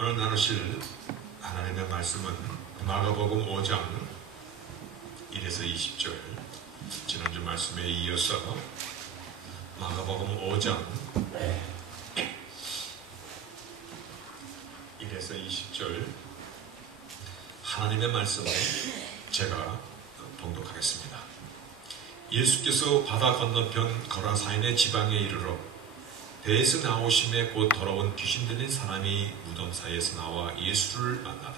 오늘 나누실 하나님의 말씀은 마가복음 5장 1에서 20절, 지난주 말씀에 이어서 마가복음 5장 1에서 20절 하나님의 말씀을 제가 봉독하겠습니다. 예수께서 바다 건너편 거라사인의 지방에 이르러 배에서 나오심에 곧 더러운 귀신 들린 사람이 무덤 사이에서 나와 예수를 만나다.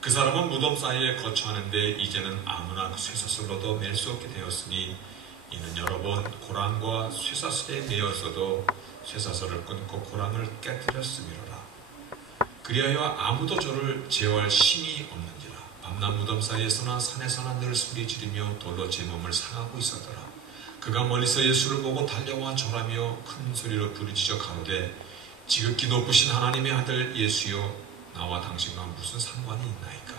그 사람은 무덤 사이에 거처하는데 이제는 아무나 쇠사슬로도 맬 수 없게 되었으니 이는 여러 번 고랑과 쇠사슬에 매였어도 쇠사슬을 끊고 고랑을 깨뜨렸음이로라. 그리하여 아무도 저를 제어할 힘이 없는지라. 밤낮 무덤 사이에서나 산에서나 늘 소리 지르며 돌로 제 몸을 상하고 있었더라. 그가 멀리서 예수를 보고 달려와 절하며 큰 소리로 부르짖어 가로되 지극히 높으신 하나님의 아들 예수여, 나와 당신과 무슨 상관이 있나이까.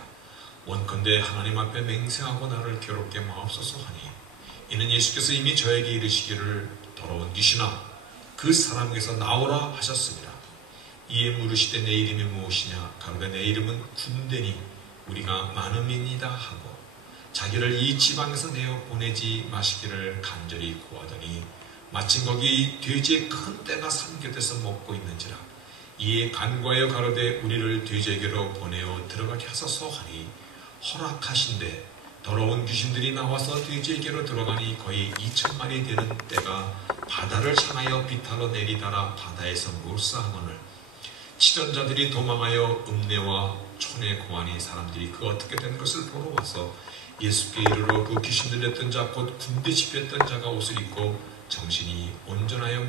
원컨대 하나님 앞에 맹세하고 나를 괴롭게 마옵소서 하니, 이는 예수께서 이미 저에게 이르시기를 더러운 귀신아 그 사람에게서 나오라 하셨습니다. 이에 물으시되 내 이름이 무엇이냐. 가로되 내 이름은 군대니 우리가 많음이니이다 하고 자기를 이 지방에서 내어 보내지 마시기를 간절히 구하더니 마침 거기 돼지의 큰 떼가 삼겨져서 먹고 있는지라. 이에 간구하여 가로되 우리를 돼지에게로 보내어 들어가게 하소서 하니 허락하신대 더러운 귀신들이 나와서 돼지에게로 들어가니 거의 2,000마리 되는 떼가 바다를 향하여 비탈로 내리다라 바다에서 몰사하거늘 치던 자들이 도망하여 읍내와 촌에 고하니 사람들이 그 어떻게 된 것을 보러 와서 예수께 이르러 그 귀신 들렸던 자 곧 군대 집혔던 자가 옷을 입고 정신이 온전하여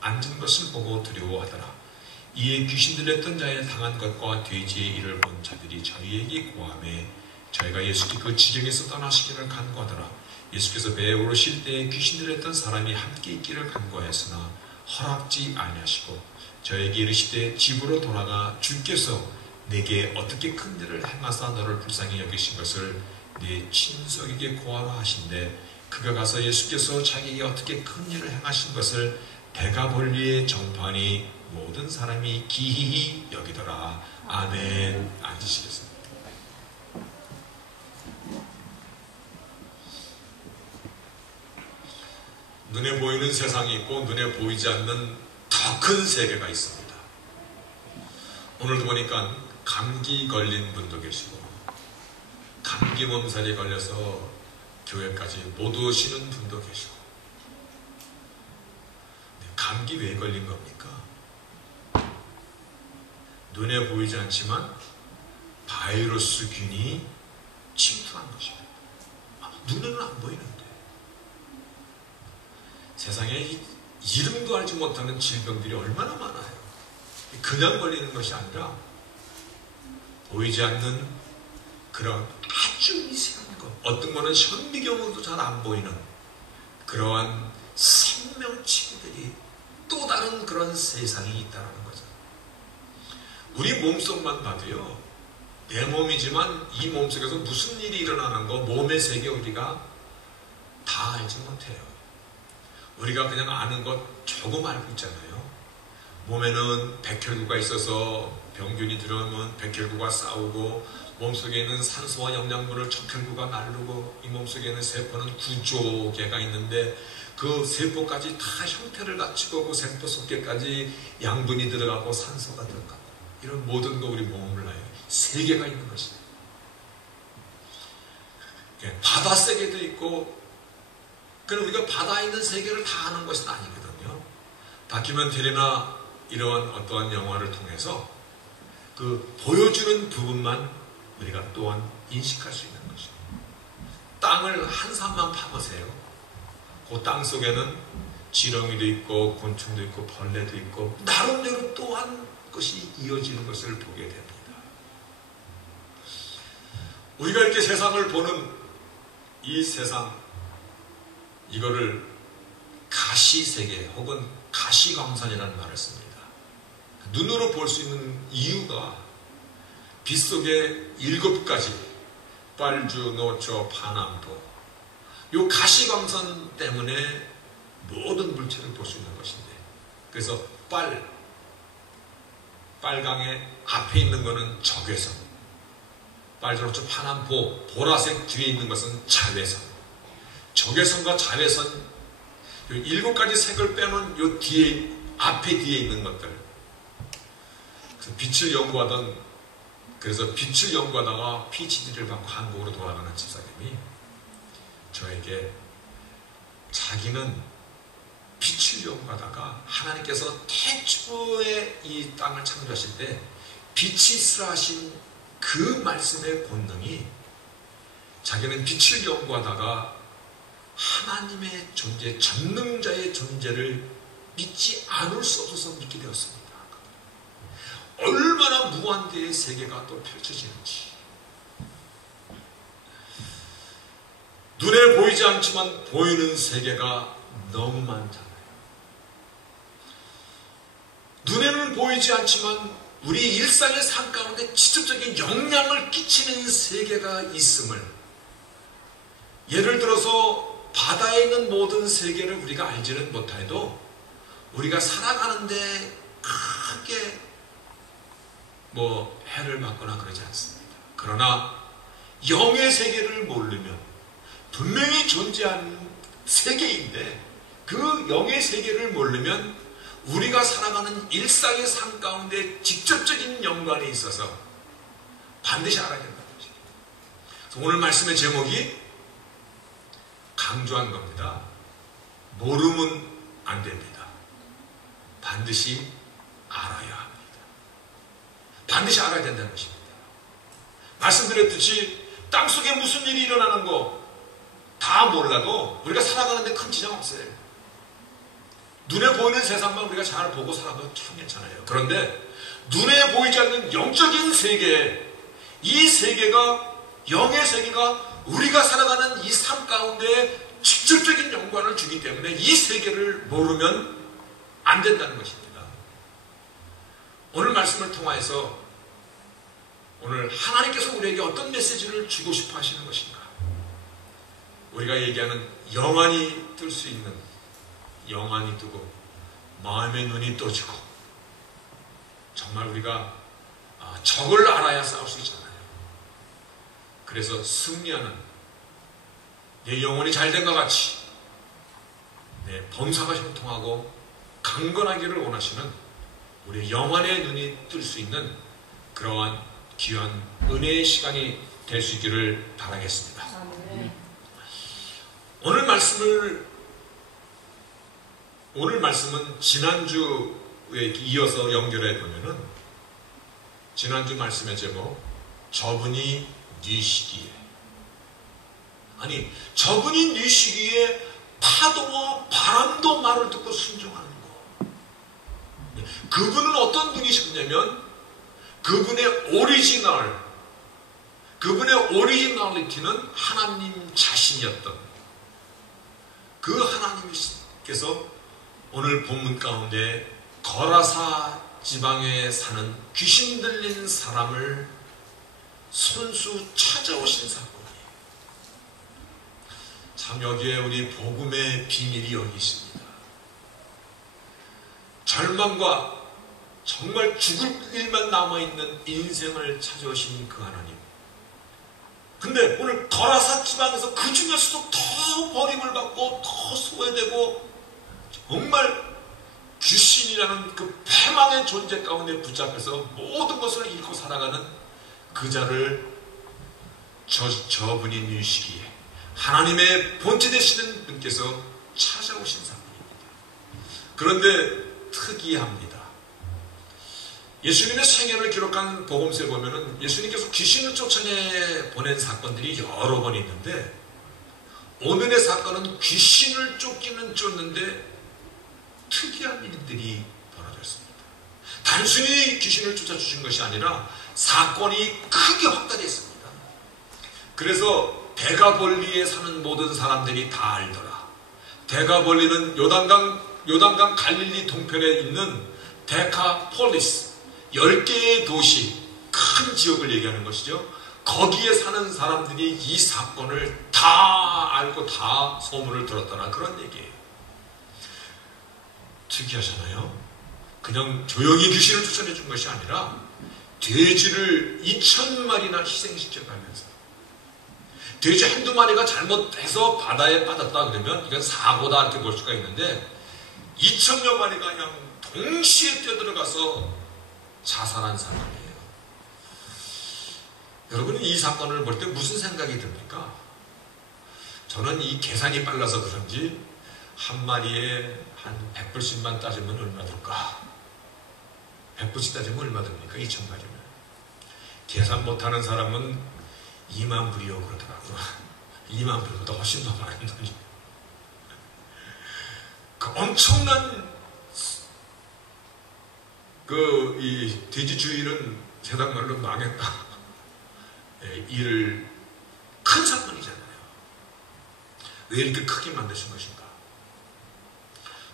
앉은 것을 보고 두려워하더라. 이에 귀신 들렸던 자에 당한 것과 돼지의 일을 본 자들이 저희에게 고하매 저희가 예수께 그 지경에서 떠나시기를 간구하더라. 예수께서 배에 오르실 때에 귀신 들렸던 사람이 함께 있기를 간구하였으나 허락지 아니하시고 저에게 이르시되 집으로 돌아가 주께서 내게 어떻게 큰 일을 행하사 너를 불쌍히 여기신 것을 내 친속에게 고하라 하신대 그가 가서 예수께서 자기에게 어떻게 큰 일을 행하신 것을 대가볼리에 전파하니 모든 사람이 기이히 여기더라. 아멘. 앉으시겠습니다. 눈에 보이는 세상이 있고 눈에 보이지 않는 더 큰 세계가 있습니다. 오늘도 보니까 감기 걸린 분도 계시고 감기 몸살이 걸려서 교회까지 못 오시는 분도 계시고. 감기 왜 걸린 겁니까? 눈에 보이지 않지만 바이러스균이 침투한 것입니다. 눈에는 안 보이는데 세상에 이름도 알지 못하는 질병들이 얼마나 많아요. 그냥 걸리는 것이 아니라 보이지 않는 그런 아주 미세한 것, 어떤 거는 현미경으로도 잘 안 보이는 그러한 생명체들이 또 다른 그런 세상이 있다는 거죠. 우리 몸속만 봐도요, 내 몸이지만 이 몸속에서 무슨 일이 일어나는 거, 몸의 세계 우리가 다 알지 못해요. 우리가 그냥 아는 것 조금 알고 있잖아요. 몸에는 백혈구가 있어서 병균이 들어오면 백혈구가 싸우고, 몸속에 있는 산소와 영양분을 척혈구가 나르고, 이 몸속에 있는 세포는 구조개가 있는데 그 세포까지 다 형태를 갖추고 그 세포 속에까지 양분이 들어가고 산소가 들어가고, 이런 모든 거 우리 몸을 몰라요. 세계가 있는 것이에요. 바다 세계도 있고, 그럼 우리가 바다에 있는 세계를 다 아는 것은 아니거든요. 다큐멘터리나 이러한 어떠한 영화를 통해서 그 보여주는 부분만 우리가 또한 인식할 수 있는 것이에요. 땅을 한 산만 파보세요. 그 땅 속에는 지렁이도 있고 곤충도 있고 벌레도 있고 나름대로 또한 것이 이어지는 것을 보게 됩니다. 우리가 이렇게 세상을 보는 이 세상, 이거를 가시세계 혹은 가시광선이라는 말을 씁니다. 눈으로 볼 수 있는 이유가 빛 속에 7가지 빨주, 노초, 파남보, 이 가시광선 때문에 모든 물체를 볼 수 있는 것인데, 그래서 빨, 빨강의 앞에 있는 것은 적외선, 빨주로 좀 파란 보라색 뒤에 있는 것은 자외선. 적외선과 자외선 7가지 색을 빼놓은 요 뒤에, 앞에 뒤에 있는 것들. 빛을 그래서 빛을 연구하다가 PhD를 받고 한국으로 돌아가는 집사님이 저에게 자기는 빛을 연구하다가 하나님께서 태초에 이 땅을 창조하실 때 빛이 있으라 하신 그 말씀의 본능이, 자기는 빛을 연구하다가 하나님의 존재, 전능자의 존재를 믿지 않을 수 없어서 믿게 되었습니다. 얼마나 무한대의 세계가 또 펼쳐지는지. 눈에 보이지 않지만 보이는 세계가 너무 많잖아요. 눈에는 보이지 않지만 우리 일상의 삶 가운데 직접적인 영향을 끼치는 세계가 있음을, 예를 들어서 바다에 있는 모든 세계를 우리가 알지는 못해도 우리가 살아가는데 크게 해를 받거나 그러지 않습니다. 그러나 영의 세계를 모르면, 분명히 존재하는 세계인데 그 영의 세계를 모르면 우리가 살아가는 일상의 삶 가운데 직접적인 연관이 있어서 반드시 알아야 된다는 거죠. 그래서 오늘 말씀의 제목이 강조한 겁니다. 모르면 안 됩니다. 반드시 알아야 합니다. 반드시 알아야 된다는 것입니다. 말씀드렸듯이 땅속에 무슨 일이 일어나는 거 다 몰라도 우리가 살아가는데 큰 지장 없어요. 눈에 보이는 세상만 우리가 잘 보고 살아도 참 괜찮아요. 그런데 눈에 보이지 않는 영적인 세계, 이 세계가, 영의 세계가 우리가 살아가는 이 삶 가운데 직접적인 연관을 주기 때문에 이 세계를 모르면 안 된다는 것입니다. 오늘 말씀을 통하여서 오늘 하나님께서 우리에게 어떤 메시지를 주고 싶어 하시는 것인가? 우리가 얘기하는 영안이 뜰 수 있는, 영안이 뜨고 마음의 눈이 떠지고, 정말 우리가 적을 알아야 싸울 수 있잖아요. 그래서 승리하는, 내 영혼이 잘된 것 같이 내 범사가 형통하고 강건하기를 원하시는 우리 영안의 눈이 뜰 수 있는 그러한 귀한 은혜의 시간이 될 수 있기를 바라겠습니다. 오늘 말씀은 지난주에 이어서 연결해 보면은, 지난주 말씀의 제목, 저분이 네 시기에. 아니, 저분이 네 시기에 파도와 바람도 말을 듣고 순종하는 거. 그분은 어떤 분이셨냐면, 그분의 오리지널리티는 하나님 자신이었던 그 하나님께서 오늘 본문 가운데 거라사 지방에 사는 귀신 들린 사람을 손수 찾아오신 사건이에요. 참 여기에 우리 복음의 비밀이 여기 있습니다. 절망과 정말 죽을 일만 남아있는 인생을 찾아오신 그 하나님. 근데 오늘 거라사 지방에서 그 중에서도 더 버림을 받고 더 소외되고 정말 귀신이라는 그 패망의 존재 가운데 붙잡혀서 모든 것을 잃고 살아가는 그 자를 저분이 네 시기에 하나님의 본체 되시는 분께서 찾아오신 사건입니다. 그런데 특이합니다. 예수님의 생애를 기록한 복음서에 보면은 예수님께서 귀신을 쫓아내 보낸 사건들이 여러 번 있는데, 오늘의 사건은 귀신을 쫓는데 특이한 일들이 벌어졌습니다. 단순히 귀신을 쫓아주신 것이 아니라 사건이 크게 확대됐습니다. 그래서 데가볼리에 사는 모든 사람들이 다 알더라. 데가볼리는 요단강 갈릴리 동편에 있는 데카폴리스, 10개의 도시, 큰 지역을 얘기하는 것이죠. 거기에 사는 사람들이 이 사건을 다 알고 다 소문을 들었다나 그런 얘기예요. 특이하잖아요. 그냥 조용히 귀신을 쫓아내 준 것이 아니라 돼지를 2,000마리나 희생시켜가면서 돼지 한두 마리가 잘못해서 바다에 빠졌다 그러면 이건 사고다 이렇게 볼 수가 있는데 2,000여 마리가 그냥 동시에 뛰어들어가서 자살한 사건이에요. 여러분은 이 사건을 볼 때 무슨 생각이 듭니까? 저는 이 계산이 빨라서 그런지 한 마리에 한 100불씩만 따지면 얼마 들까? 100불씩 따지면 얼마 듭니까? 2,000마리면. 계산 못하는 사람은 2만 불이요 그러더라고요. 2만 불보다 훨씬 더 많은 돈이. 그 엄청난 이 돼지 주인은 세상말로 망했다. 이를 큰 사건이잖아요. 왜 이렇게 크게 만드신 것인가?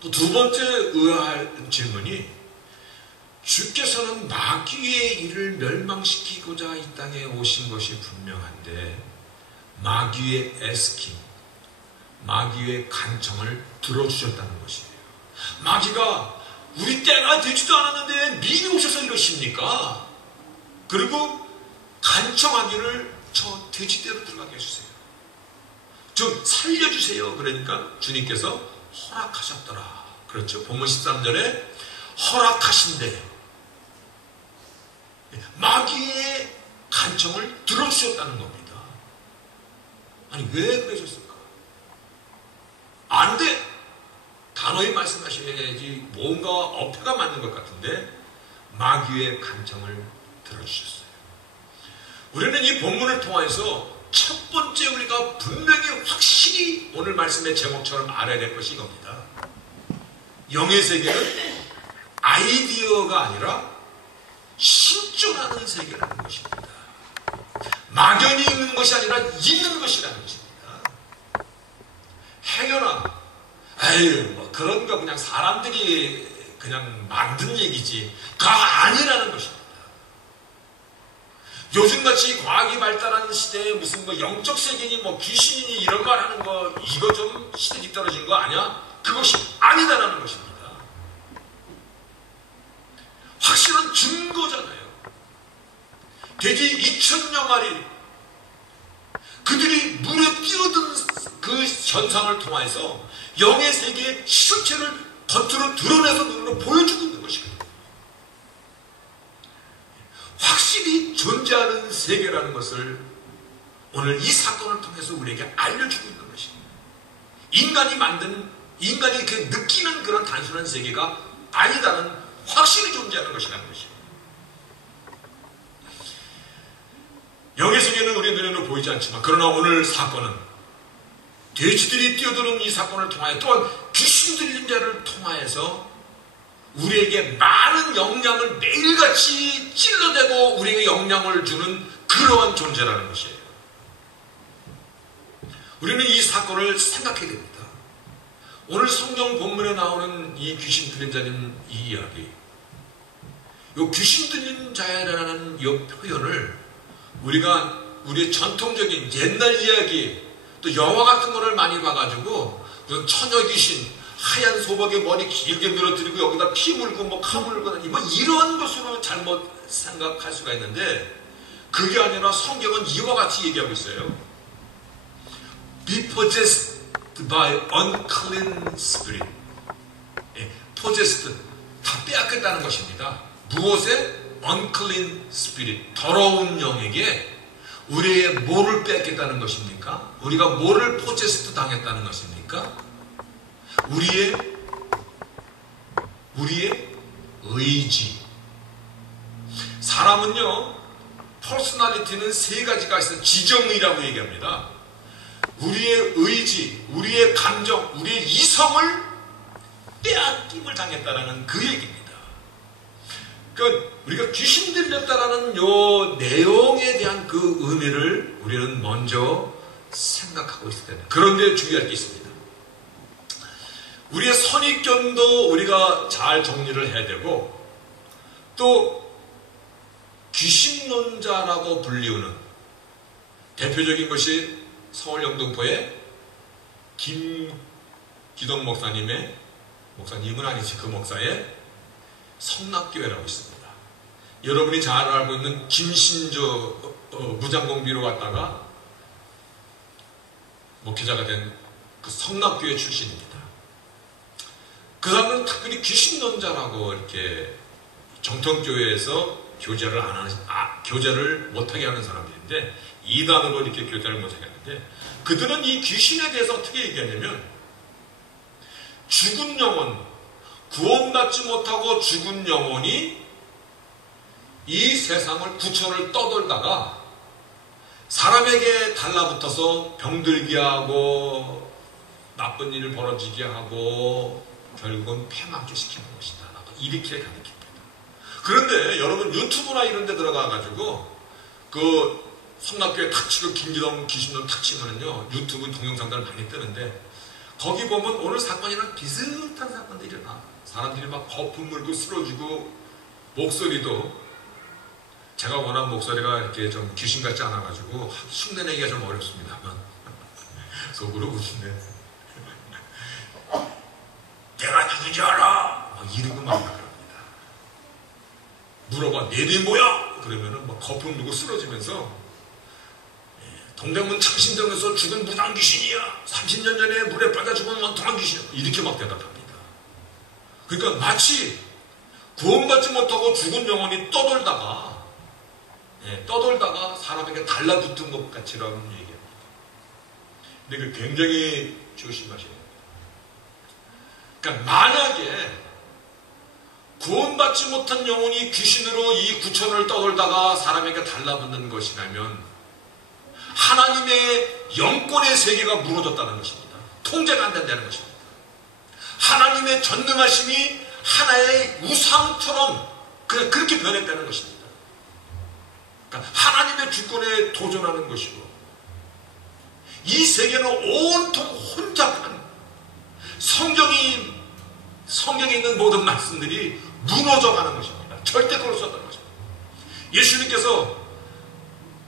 또 두 번째 의아할 질문이 주께서는 마귀의 일을 멸망시키고자 이 땅에 오신 것이 분명한데 마귀의 애스킴, 마귀의 간청을 들어주셨다는 것이에요. 마귀가 우리 때가 되지도 않았는데 미리 오셔서 이러십니까? 그리고 간청하기를 저 돼지대로 들어가게 해주세요. 좀 살려주세요. 그러니까 주님께서 허락하셨더라. 그렇죠. 본문 13절에 허락하신대요. 마귀의 간청을 들어주셨다는 겁니다. 아니 왜 그러셨을까? 안 돼! 단호히 말씀하셔야지 뭔가 어폐가 맞는 것 같은데 마귀의 간청을 들어주셨어요. 우리는 이 본문을 통해서 첫 번째 우리가 분명히 확실히 오늘 말씀의 제목처럼 알아야 될 것이 이겁니다. 영의 세계는 아이디어가 아니라 실존하는 세계라는 것입니다. 막연히 있는 것이 아니라 있는 것이라는 것입니다. 행여나 에이 뭐 그런 거 그냥 사람들이 그냥 만든 얘기지 그가 아니라는 것입니다. 요즘같이 과학이 발달하는 시대에 무슨 뭐 영적 세계니 뭐 귀신이니 이런 말 하는 거 이거 좀 시대 뒤떨어진 거 아니야? 그것이 아니다라는 것입니다. 확실한 증거잖아요. 돼지 2,000여 마리 그들이 물에 뛰어든 그 현상을 통해서 영의 세계의 실체를 겉으로 드러내서 눈으로 보여주고 있는 것이거든요. 확실히 존재하는 세계라는 것을 오늘 이 사건을 통해서 우리에게 알려주고 있는 것입니다. 인간이 이렇게 느끼는 그런 단순한 세계가 아니다는 확실히 존재하는 것이라는 것입니다. 영의 세계는 우리 눈에는 보이지 않지만 그러나 오늘 사건은 돼지들이 뛰어드는 이 사건을 통하여 또한 귀신 들린 자를 통하여서 우리에게 많은 영향을 매일같이 찔러대고 우리에게 영향을 주는 그러한 존재라는 것이에요. 우리는 이 사건을 생각해야 됩니다. 오늘 성경 본문에 나오는 이 귀신 들린 자는 이 이야기, 이 귀신 들린 자라는 이 표현을 우리가 우리의 전통적인 옛날 이야기 또 영화 같은 거를 많이 봐가지고 무슨 처녀 귀신 하얀 소박의 머리 길게 늘어뜨리고 여기다 피 물고 뭐 카 물고 뭐 이런 것으로 잘못 생각할 수가 있는데 그게 아니라 성경은 이와 같이 얘기하고 있어요. Be possessed by unclean spirit. possessed 다 빼앗겼다는 것입니다. 무엇에? unclean spirit 더러운 영에게 우리의 뭐를 빼앗겼다는 것입니까? 우리가 뭐를 possessed 당했다는 것입니까? 우리의 의지. 사람은요, 퍼스널리티는 세 가지가 있어요. 지정의라고 얘기합니다. 우리의 의지, 우리의 감정, 우리의 이성을 빼앗김을 당했다라는 그 얘기입니다. 그러니까 우리가 귀신 들렸다라는 요 내용에 대한 그 의미를 우리는 먼저 생각하고 있어야 됩니다. 그런데 주의할 게 있습니다. 우리의 선입견도 우리가 잘 정리를 해야 되고 또 귀신론자라고 불리우는 대표적인 것이 서울 영등포의 김기동 목사님은 아니지 그 목사의 성락교회라고 있습니다. 여러분이 잘 알고 있는 김신조 무장공비로 갔다가 목회자가 된 그 성락교회 출신입니다. 그 사람은 특별히 귀신론자라고 이렇게 정통교회에서 교제를 못하게 하는 사람들인데, 이단으로 이렇게 교제를 못하게 하는데, 그들은 이 귀신에 대해서 어떻게 얘기하냐면, 죽은 영혼, 구원받지 못하고 죽은 영혼이 이 세상을 구천을 떠돌다가 사람에게 달라붙어서 병들게 하고 나쁜 일을 벌어지게 하고 결국은 폐막시키는 것이다 라고 이렇게 가르칩니다. 그런데 여러분 유튜브나 이런 데 들어가가지고 그 성락교회 탁 치고 김기동 귀신론 탁 치면은요, 유튜브 동영상들 많이 뜨는데, 거기 보면 오늘 사건이랑 비슷한 사건들이 일어나. 사람들이 막 거품 물고 쓰러지고, 목소리도 제가 원하는 목소리가 이렇게 좀 귀신 같지 않아가지고 흉내내기가 좀 어렵습니다만 속으로 웃는데 내가 누군지 알아? 막 이러고 막 그럽니다. 물어봐, 내 이름이 뭐야? 그러면은 막 거품 물고 쓰러지면서 동대문 창신동에서 죽은 무당 귀신이야. 30년 전에 물에 빠져 죽은 원통한 귀신이야. 이렇게 막 대답합니다. 그러니까 마치 구원받지 못하고 죽은 영혼이 떠돌다가 사람에게 달라붙은 것 같이라는 얘기합니다. 근데 그 굉장히 조심하셔야 됩니다. 그러니까 만약에 구원받지 못한 영혼이 귀신으로 이 구천을 떠돌다가 사람에게 달라붙는 것이라면 하나님의 영권의 세계가 무너졌다는 것입니다. 통제가 안 된다는 것입니다. 하나님의 전능하심이 하나의 우상처럼 그냥 그렇게 변했다는 것입니다. 그러니까 하나님의 주권에 도전하는 것이고, 이 세계는 온통 혼잡한 성경에 있는 모든 말씀들이 무너져가는 것입니다. 절대 그럴 수 없다는 것입니다. 예수님께서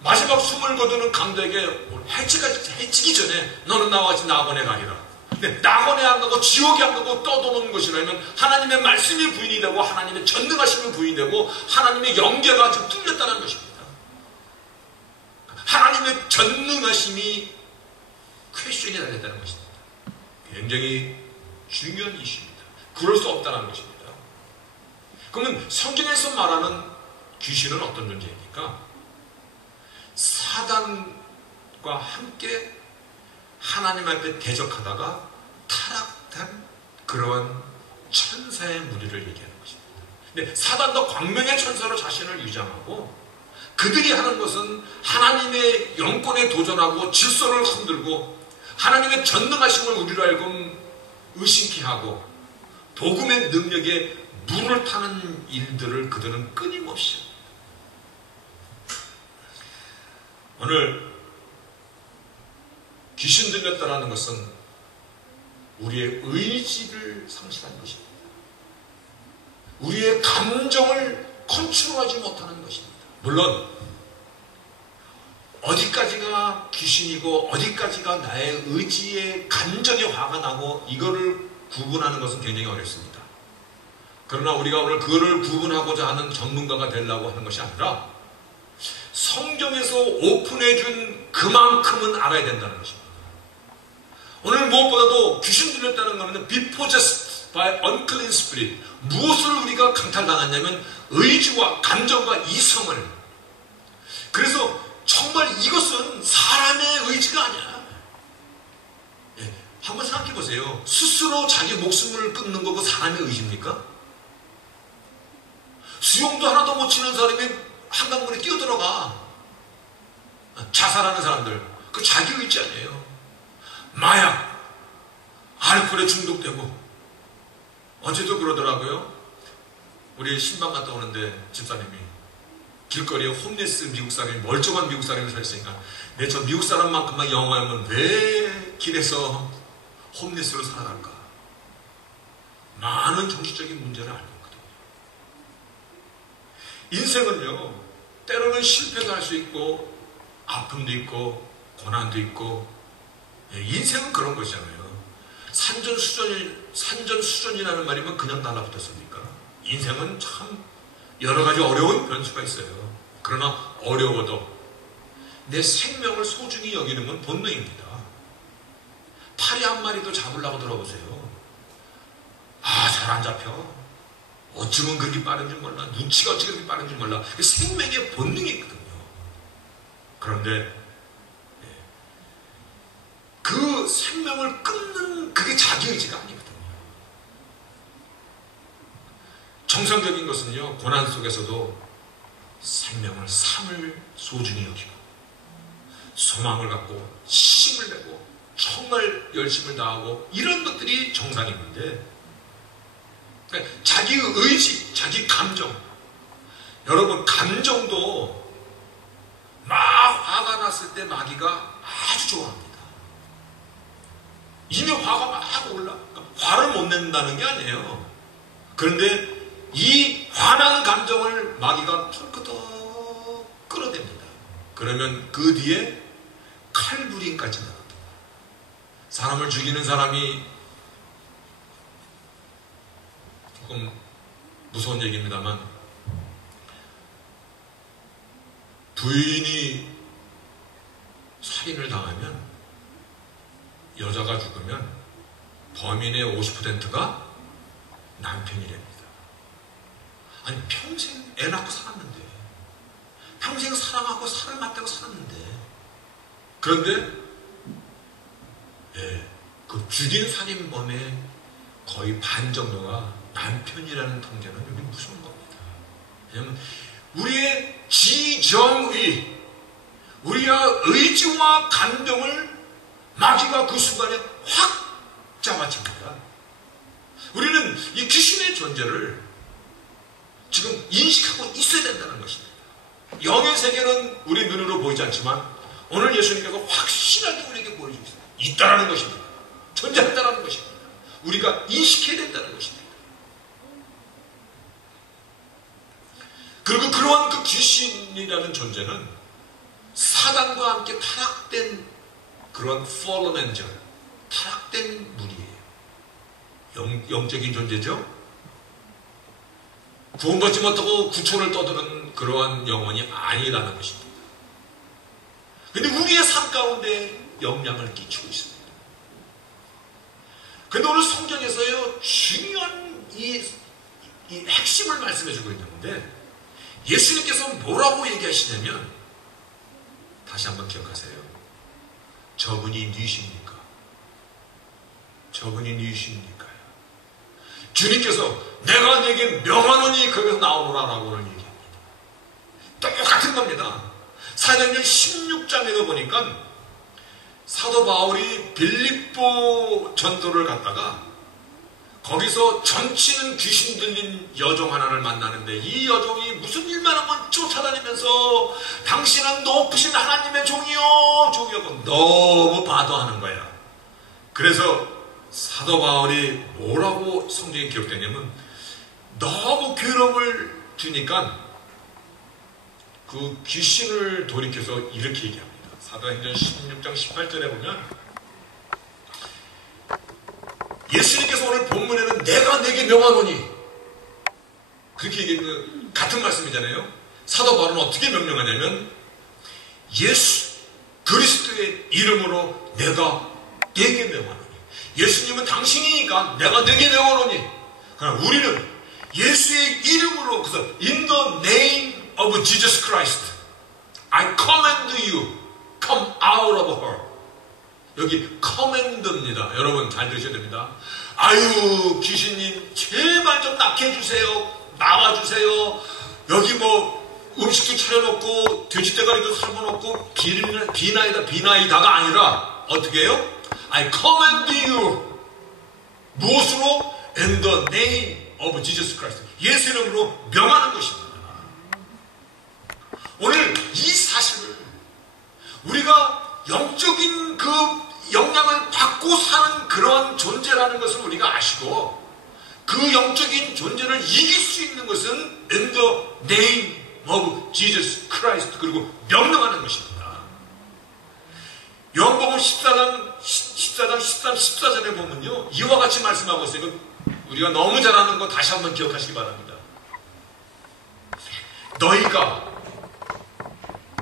마지막 숨을 거두는 강도에게 해치기 전에 너는 나와 같이 낙원에 가리라. 근데 낙원에 안 가고 지옥에 안 가고 떠도는 것이라면 하나님의 말씀이 부인이 되고 하나님의 전능하심이 부인이 되고 하나님의 영계가 지금 뚫렸다는 것입니다. 하나님의 전능하심이 퀘스천이 달렸다는 것입니다. 굉장히 중요한 이슈입니다. 그럴 수 없다는 것입니다. 그러면 성경에서 말하는 귀신은 어떤 존재입니까? 사단과 함께 하나님 앞에 대적하다가 타락한 그러한 천사의 무리를 얘기하는 것입니다. 근데 사단도 광명의 천사로 자신을 위장하고, 그들이 하는 것은 하나님의 영권에 도전하고 질서를 흔들고 하나님의 전능하심을 우리로 알고 의심케 하고 복음의 능력에 물을 타는 일들을 그들은 끊임없이 합니다. 오늘 귀신 들렸다는 것은 우리의 의지를 상실한 것입니다. 우리의 감정을 컨트롤하지 못하는 것입니다. 물론 어디까지가 귀신이고 어디까지가 나의 의지에 감정에 화가 나고 이거를 구분하는 것은 굉장히 어렵습니다. 그러나 우리가 오늘 그거를 구분하고자 하는 전문가가 되려고 하는 것이 아니라 성경에서 오픈해준 그만큼은 알아야 된다는 것입니다. 오늘 무엇보다도 귀신 들렸다는 것은 be possessed by unclean spirit. 무엇을 우리가 강탈당했냐면 의지와 감정과 이성을. 그래서 정말 이것은 사람의 의지가 아니야. 한번 생각해 보세요. 스스로 자기 목숨을 끊는 거고 사람의 의지입니까? 수영도 하나도 못 치는 사람이 한강물에 뛰어들어가 자살하는 사람들, 그 자기 의지 아니에요. 마약, 알코올에 중독되고. 어제도 그러더라고요. 우리 신방 갔다 오는데 집사님이 길거리에 홈리스 미국 사람이, 멀쩡한 미국 사람이 서 있으니까 내 저 미국 사람만큼만 영어하면 왜 길에서 홈리스로 살아갈까? 많은 정치적인 문제를 알고 있거든요. 인생은요, 때로는 실패도 할 수 있고 아픔도 있고 고난도 있고, 인생은 그런 것이잖아요. 산전수전이라는 말이면 그냥 달라붙었습니까? 인생은 참 여러 가지 어려운 변수가 있어요. 그러나 어려워도 내 생명을 소중히 여기는 건 본능입니다. 파리 한 마리도 잡으려고 들어보세요. 잘 안 잡혀. 어쩌면 그렇게 빠른 줄 몰라. 눈치가 어찌 그렇게 빠른 줄 몰라. 생명의 본능이 있거든요. 그런데 그 생명을 끊는 그게 자기 의지가 아니거든요. 정상적인 것은요, 고난 속에서도 생명을, 삶을 소중히 여기고 소망을 갖고 힘을 내고 정말 열심을 다하고 이런 것들이 정상인데, 자기 의지, 자기 감정, 여러분 감정도 막 화가 났을 때 마귀가 아주 좋아합니다. 이미 화가 막 올라, 화를 못 낸다는 게 아니에요. 그런데 이 화나는 감정을 마귀가 털끄덕 끌어댑니다. 그러면 그 뒤에 칼부림까지 나갑니다. 사람을 죽이는 사람이, 조금 무서운 얘기입니다만, 부인이 살인을 당하면, 여자가 죽으면 범인의 50%가 남편이랍니다. 아니, 평생 애 낳고 살았는데, 평생 사랑하고 살을 맞대고 살았는데, 그런데 그 죽인 살인범의 거의 반 정도가 남편이라는 통계는 여기 무서운 겁니다. 왜냐하면 우리의 지정의, 우리의 의지와 감정을 마귀가 그 순간에 확 잡아칩니다. 우리는 이 귀신의 존재를 지금 인식하고 있어야 된다는 것입니다. 영의 세계는 우리 눈으로 보이지 않지만 오늘 예수님께서 확실하게 우리에게 보여주고 있다는 것입니다. 존재한다는 것입니다. 우리가 인식해야 된다는 것입니다. 그리고 그러한 그 귀신이라는 존재는 사단과 함께 타락된 그런 fallen angel, 타락된 무리예요. 영적인 존재죠. 구원받지 못하고 구천을 떠드는 그러한 영혼이 아니라는 것입니다. 그런데 우리의 삶 가운데 영향을 끼치고 있습니다. 그런데 오늘 성경에서요, 중요한 이 핵심을 말씀해 주고 있는데, 예수님께서 뭐라고 얘기하시냐면, 다시 한번 기억하세요. 저분이 누이십니까? 저분이 누이십니까요? 주님께서 내가 내게 명하노니 거기서 나오노라라고 오늘 얘기합니다. 똑같은 겁니다. 사도행전 16장에도 보니까 사도 바울이 빌립보 전도를 갔다가 거기서 전치는 귀신 들린 여종 하나를 만나는데, 이 여종이 무슨 일만 하면 쫓아다니면서 당신은 높으신 하나님의 종이요 종이요 너무 바도하는 거야. 그래서 사도 바울이 뭐라고 성경에 기록되냐면, 너무 괴로움을 주니까 그 귀신을 돌이켜서 이렇게 얘기합니다. 사도행전 16장 18절에 보면 예수님께서 오늘 본문에는 내가 내게 명하노니 그렇게 얘기하는 같은 말씀이잖아요. 사도 바울은 어떻게 명령하냐면, 예수 그리스도의 이름으로 내가 내게 명하노니, 예수님은 당신이니까 내가 내게 명하노니, 그러나 우리는 예수의 이름으로, 그래서 in the name of Jesus Christ I command you come out of her. 여기 command입니다. 여러분 잘 들으셔야 됩니다. 아유 귀신님 제발 좀 낫게 해주세요. 나와주세요. 여기 뭐 음식도 차려놓고 돼지대가리도 삶아놓고 비나이다가 아니라 어떻게 해요? I command you. 무엇으로? In the name of Jesus Christ. 예수 이름으로 명하는 것입니다. 오늘 이 사실을 우리가 영적인 그 영향을 받고 사는 그런 존재라는 것을 우리가 아시고, 그 영적인 존재를 이길 수 있는 것은 in the name of Jesus Christ, 그리고 명령하는 것입니다. 요한복음 14장 13, 14절에 보면요, 이와 같이 말씀하고 있어요. 이거 우리가 너무 잘 아는 거 다시 한번 기억하시기 바랍니다. 너희가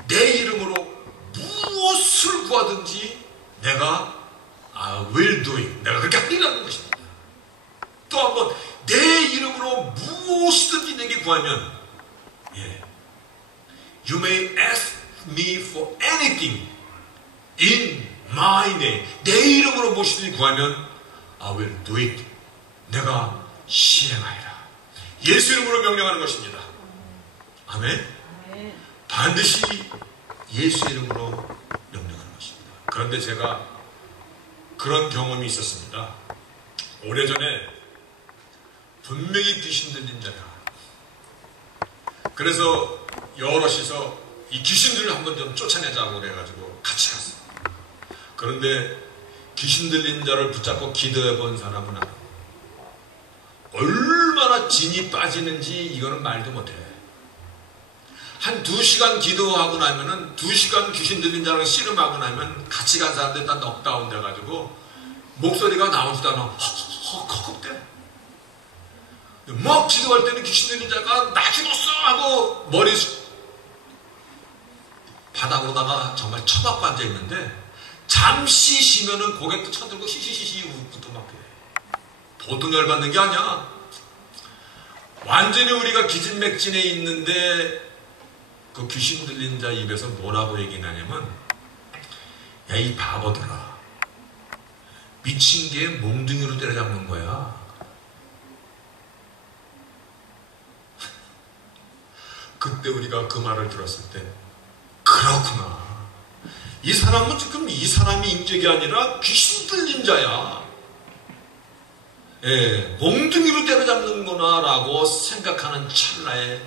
내 이름으로 무엇을 구하든지 내가 will do it. 내가 그렇게 하리라는 것입니다. 또 한번 내 이름으로 무엇이든지 내게 구하면 You may ask me for anything in my name. 내 이름으로 무엇이든지 구하면 I will do it. 내가 시행하리라. 예수 이름으로 명령하는 것입니다. 아멘. 반드시 예수 이름으로 명령하는 것입니다. 그런데 제가 그런 경험이 있었습니다. 오래전에 분명히 귀신 들린 자야. 그래서 여럿이서 이 귀신들을 한번 좀 쫓아내자고 그래가지고 같이 갔어. 그런데 귀신 들린 자를 붙잡고 기도해 본 사람은 알아. 얼마나 진이 빠지는지 이거는 말도 못해. 한 2시간 기도하고 나면은 2시간 귀신 들린 자랑 씨름하고 나면 같이 간 사람들 다 넉다운 돼가지고 목소리가 나오지도 않아. 헉헉대. 막 기도할 때는 귀신 들린 자가 나 죽었어 하고 머리 바닥으로다가 정말 쳐박고 앉아있는데 잠시 쉬면은 고개도 쳐들고 시시시시 웃부터 막 해. 보통 열받는 게 아니야. 완전히 우리가 기진맥진에 있는데 그 귀신 들린 자 입에서 뭐라고 얘기하냐면 야, 이 바보들아, 미친 게 몽둥이로 때려잡는 거야. 그때 우리가 그 말을 들었을 때 그렇구나. 이 사람은 지금 이 사람이 인격이 아니라 귀신 들린 자야. 몽둥이로 때려잡는구나 라고 생각하는 찰나에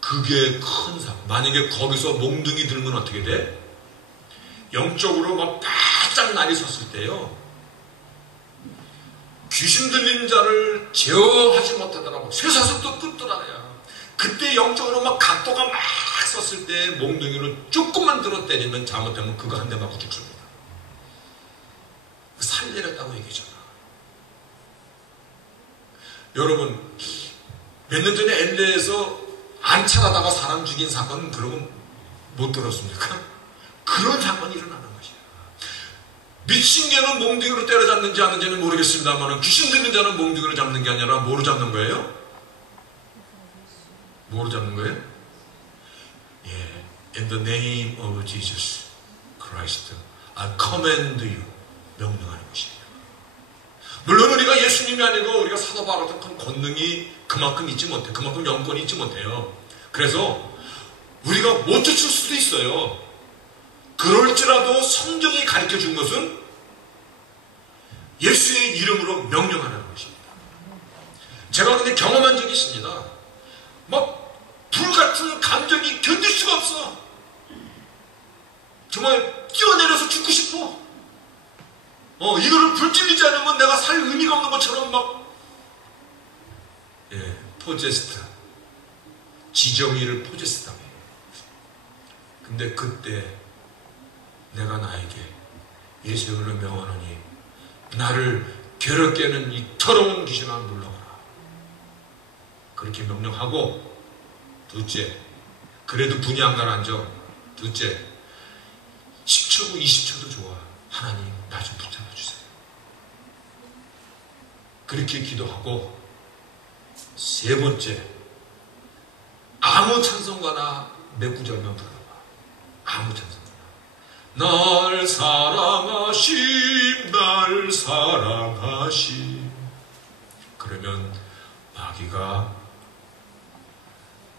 그게 큰 사건. 만약에 거기서 몽둥이 들면 어떻게 돼? 영적으로 막 바짝 날이 섰을 때요, 귀신 들린 자를 제어하지 못하더라고. 쇠사슬도 끊더라야. 그때 영적으로 막 각도가 막 섰을 때 몽둥이로 조금만 들어 때리면 잘못하면 그거 한 대 맞고 죽습니다. 살려냈다고 얘기잖아. 여러분, 몇 년 전에 LA에서 안찰하다가 사람 죽인 사건 그러고 못 들었습니까? 그런 사건이 일어나는 것이야. 미친 개는 몽둥이로 때려잡는지 아는지는 모르겠습니다만 귀신 들린 자는 몽둥이로 잡는 게 아니라 뭐로 잡는 거예요? 뭐로 잡는 거예요? In the name of Jesus Christ, I command you. 명령하는 것입니다. 물론 우리가 예수님이 아니고 우리가 사도 바울 같은 큰 권능이 그만큼 있지 못해. 그만큼 영권이 있지 못해요. 그래서 우리가 못 쫓을 수도 있어요. 그럴지라도 성경이 가르쳐 준 것은 예수의 이름으로 명령하라는 것입니다. 제가 근데 경험한 적이 있습니다. 막 불같은 감정이 견딜 수가 없어. 정말 뛰어내려서 죽고 싶어. 이거를 불질리지 않으면 내가 살 의미가 없는 것처럼 막 포제스트, 지정의를 포제스트하며. 근데 그때 내가 나에게 예수 이름으로 명하노니 나를 괴롭게 하는 이 더러운 귀신아 물러가라. 그렇게 명령하고, 둘째, 그래도 분이 안 가라앉아. 둘째, 10초고 20초도 좋아. 하나님 나 좀 붙잡아 주세요. 그렇게 기도하고, 세 번째, 아무 찬송가나 몇 구절만 불러봐. 아무 찬송가나. 날 사랑하심, 날 사랑하심. 그러면 마귀가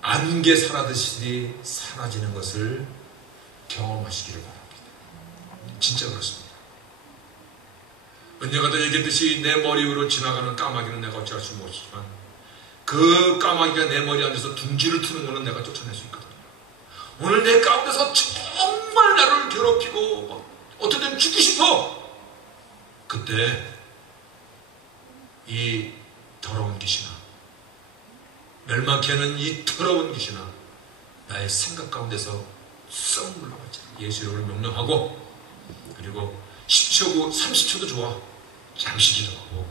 안개 사라듯이 사라지는 것을 경험하시기를 바랍니다. 진짜 그렇습니다. 언젠가도 얘기했듯이 내 머리 위로 지나가는 까마귀는 내가 어찌할 수 없지만 그 까마귀가 내 머리 안에서 둥지를 트는 것은 내가 쫓아낼 수 있거든요. 오늘 내 가운데서 정말 나를 괴롭히고 어떤 때는 죽고 싶어. 그때 이 더러운 귀신아, 멸망케 하는 이 더러운 귀신아, 나의 생각 가운데서 썩 물러가지. 예수 이름으로 명령하고, 그리고 10초고 30초도 좋아. 잠시 기도하고,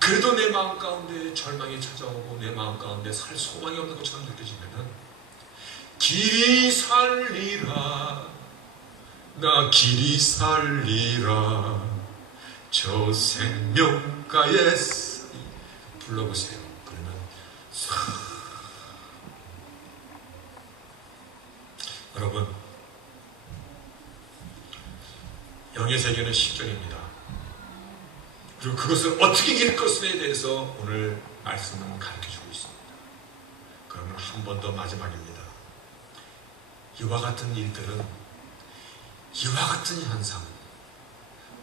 그래도 내 마음 가운데 절망이 찾아오고 내 마음 가운데 살 소망이 없는 것처럼 느껴지면은 길이 살리라 나 길이 살리라 저 생명가에 불러보세요. 그러면 여러분, 영의 세계는 실존입니다. 그리고 그것을 어떻게 이길 것에 대해서 오늘 말씀은 가르쳐주고 있습니다. 그러면 한 번 더 마지막입니다. 이와 같은 일들은, 이와 같은 현상은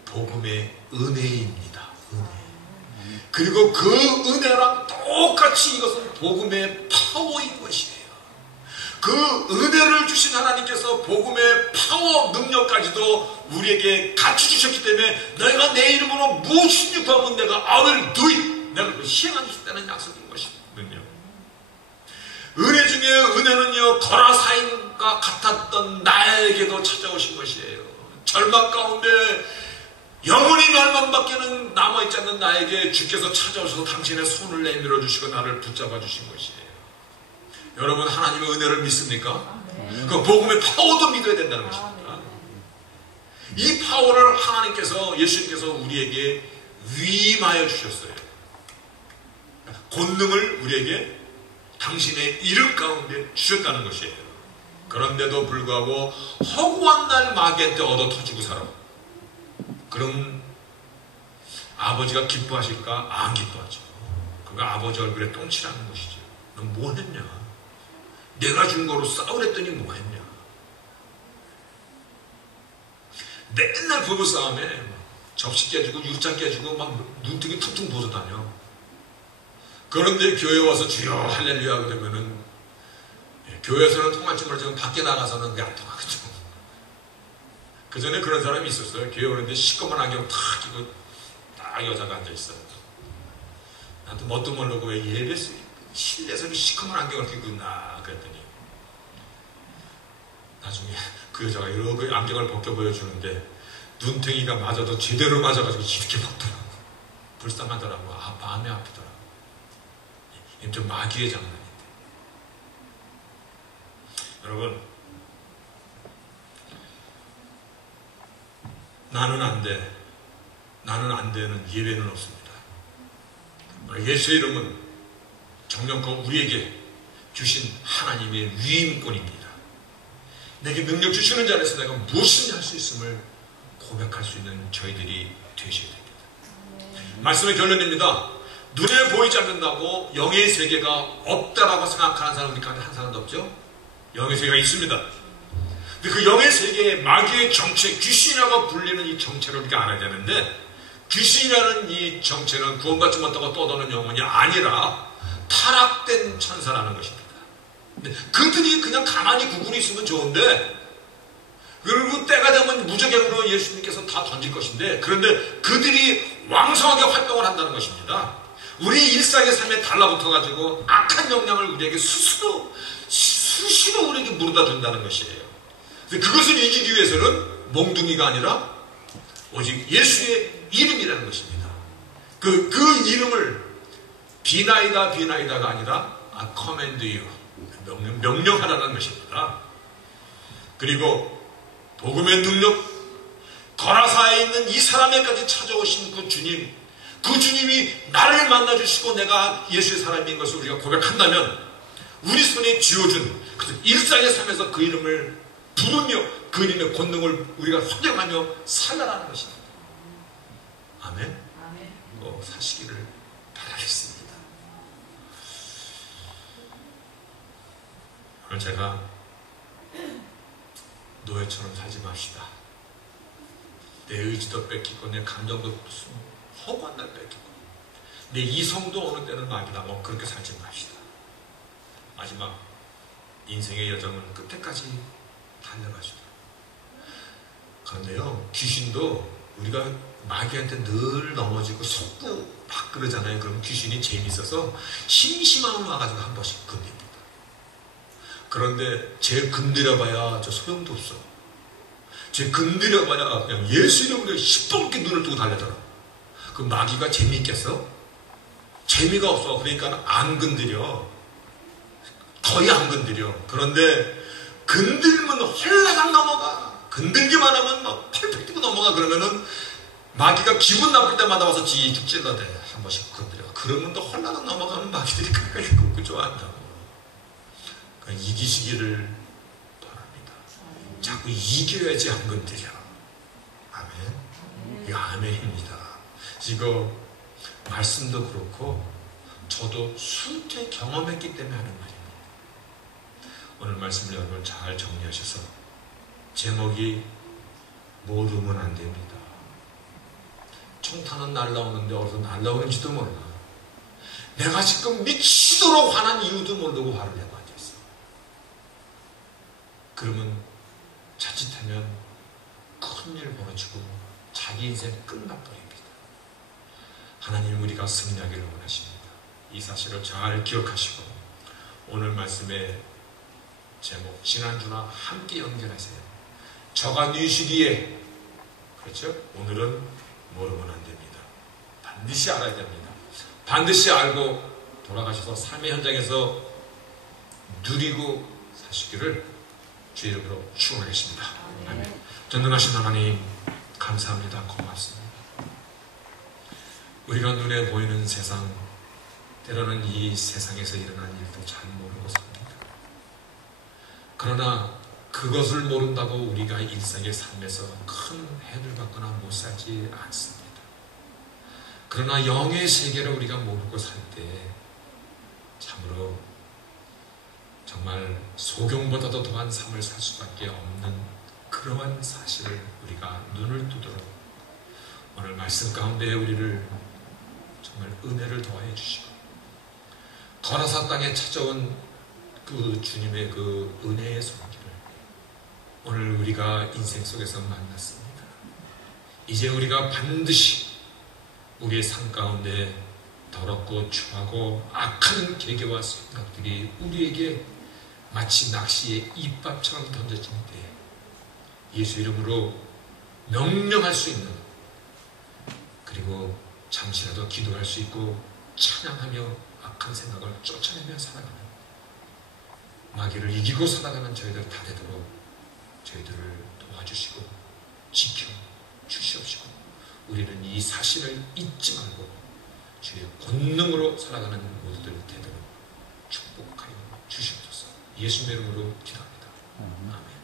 복음의 은혜입니다. 은혜. 그리고 그 은혜랑 똑같이 이것은 복음의 파워인 것이에요. 그 은혜를 주신 하나님께서 복음의 파워 능력까지도 우리에게 같이 주셨기 때문에 너희가 내 이름으로 무엇을 요구하면 내가 I will do it, 내가 그걸 시행하겠다는 약속인 것이거든요. 은혜 중에 은혜는요, 거라사인과 같았던 나에게도 찾아오신 것이에요. 절망 가운데 영원히 멸망밖에는 남아있지 않는 나에게 주께서 찾아오셔서 당신의 손을 내밀어 주시고 나를 붙잡아 주신 것이에요. 여러분, 하나님의 은혜를 믿습니까? 그 복음의 파워도 믿어야 된다는 것입니다. 이 파워를 하나님께서, 예수님께서 우리에게 위임하여 주셨어요. 권능을 우리에게 당신의 이름 가운데 주셨다는 것이에요. 그런데도 불구하고 허구한 날 마귀한테 얻어 터지고 살아. 그럼 아버지가 기뻐하실까? 안 기뻐하죠. 그가 아버지 얼굴에 똥칠하는 것이죠. 너 뭐 했냐? 내가 준 거로 싸우랬더니 뭐 했냐? 맨날 부부싸움에 접시 깨지고 유리잔 깨지고 막 눈뜨기 퉁퉁 부서다녀. 그런데 교회 와서 주여 할렐루야 하게 되면은, 교회에서는 통할지 모르지만 밖에 나가서는 그게 안 통하거든. 그 전에 그런 사람이 있었어요. 교회 오는데 시꺼먼 안경 탁 끼고 딱 여자가 앉아있어요. 나한테 뭣도 모르고 왜 예배 실내에서 시커먼 안경을 끼고 있나 그랬더니, 나중에 그 여자가 이렇게 안경을 벗겨 보여주는데 눈탱이가 맞아도 제대로 맞아가지고 이렇게 먹더라고. 불쌍하더라고. 아, 마음이 아프더라고. 좀 마귀의 장난인데. 여러분, 나는 안 돼, 나는 안 되는 예외는 없습니다. 예수의 이름은 정령껏 우리에게 주신 하나님의 위임권입니다. 내게 능력 주시는 자리에서 내가 무엇이든지 할 수 있음을 고백할 수 있는 저희들이 되셔야 됩니다. 말씀의 결론입니다. 눈에 보이지 않는다고 영의 세계가 없다라고 생각하는 사람 우리 가운데 한 사람도 없죠? 영의 세계가 있습니다. 근데 그 영의 세계에 마귀의 정체, 귀신이라고 불리는 이 정체를 우리가 알아야 되는데, 귀신이라는 이 정체는 구원받지 못하고 떠도는 영혼이 아니라 타락된 천사라는 것입니다. 근데 그들이 그냥 가만히 구분이 있으면 좋은데, 그리고 때가 되면 무적행으로 예수님께서 다 던질 것인데, 그런데 그들이 왕성하게 활동을 한다는 것입니다. 우리 일상의 삶에 달라붙어가지고 악한 영향을 우리에게 수시로 우리에게 물어다 준다는 것이에요. 그것을 이기기 위해서는 몽둥이가 아니라 오직 예수의 이름이라는 것입니다. 그 이름을 비나이다가 아니라 I command you, 명령하라는 것입니다. 그리고 복음의 능력, 거라사에 있는 이 사람에까지 찾아오신 그 주님이 나를 만나주시고 내가 예수의 사람인 것을 우리가 고백한다면, 우리 손에 쥐어준 일상의 삶에서 그 이름을 부르며 그 이름의 권능을 우리가 확정하며 살아가는 것입니다. 아멘. 사시기를 바라겠습니다. 오늘 제가 노예처럼 살지 맙시다. 내 의지도 뺏기고 내 감정도 허구한 날 뺏기고 내 이성도 어느 때는 마귀다. 그렇게 살지 맙시다. 마지막 인생의 여정은 끝에까지 달려가시다. 그런데요, 귀신도 우리가 마귀한테 늘 넘어지고 속고 막 그러잖아요. 그럼 귀신이 재미있어서 심심하면 와가지고 한 번씩 건넵니다. 그런데 쟤 건드려봐야 저 소용도 없어. 쟤 건드려봐야 그냥 예수 이름으로 시뻘겋게 눈을 뜨고 달려들어. 그 마귀가 재미있겠어? 재미가 없어. 그러니까 안 건드려. 거의 안 건드려. 그런데 건들면 홀라당 넘어가. 건들기만 하면 막 팔팔 뛰고 넘어가. 그러면은 마귀가 기분 나쁠 때마다 와서 지죽 찔러대. 한 번씩 건드려. 그러면 또 홀라당 넘어가면 마귀들이 그걸 굽고 좋아한다고. 그러니까 이기시기를 바랍니다. 자꾸 이겨야지 안 건드려. 아멘. 이거 아멘입니다. 이거 말씀도 그렇고 저도 수태 경험했기 때문에 하는 말입니다. 오늘 말씀을 여러분 잘 정리하셔서 제목이 모르면 안 됩니다. 총탄은 날라오는데 어디서 날라오는지도 몰라. 내가 지금 미치도록 화난 이유도 모르고 화를 내고 앉아있어. 그러면 자칫하면 큰일 벌어지고 자기 인생 끝나버립니다. 하나님 우리가 승리하기를 원하십니다. 이 사실을 잘 기억하시고 오늘 말씀의 제목 지난주나 함께 연결하세요. 저가 뉘시기에 그렇죠? 오늘은 모르면 안 됩니다. 반드시 알아야 됩니다. 반드시 알고 돌아가셔서 삶의 현장에서 누리고 사시기를 주의 이름으로 축원하겠습니다. 아멘. 전능하신 하나님 감사합니다. 고맙습니다. 우리가 눈에 보이는 세상 때로는 이 세상에서 일어난 일도 잘 모르고 삽니다. 그러나 그것을 모른다고 우리가 일상의 삶에서 큰 해를 받거나 못 살지 않습니다. 그러나 영의 세계를 우리가 모르고 살 때 참으로 정말 소경보다도 더한 삶을 살 수밖에 없는 그러한 사실을 우리가 눈을 뜨도록 오늘 말씀 가운데 우리를 정말 은혜를 더해 주시고 거라사 땅에 찾아온 그 주님의 그 은혜의 손길을 오늘 우리가 인생 속에서 만났습니다. 이제 우리가 반드시 우리의 삶 가운데 더럽고 추하고 악한 계계와 생각들이 우리에게 마치 낚시의 입밥처럼 던져질 때 예수 이름으로 명령할 수 있는 그리고 잠시라도 기도할 수 있고 찬양하며 악한 생각을 쫓아내며 살아가는 마귀를 이기고 살아가는 저희들 다 되도록 저희들을 도와주시고 지켜 주시옵시고 우리는 이 사실을 잊지 말고 주의 권능으로 살아가는 모두들 되도록 축복하여 주시옵소서. 예수님의 이름으로 기도합니다. 아멘.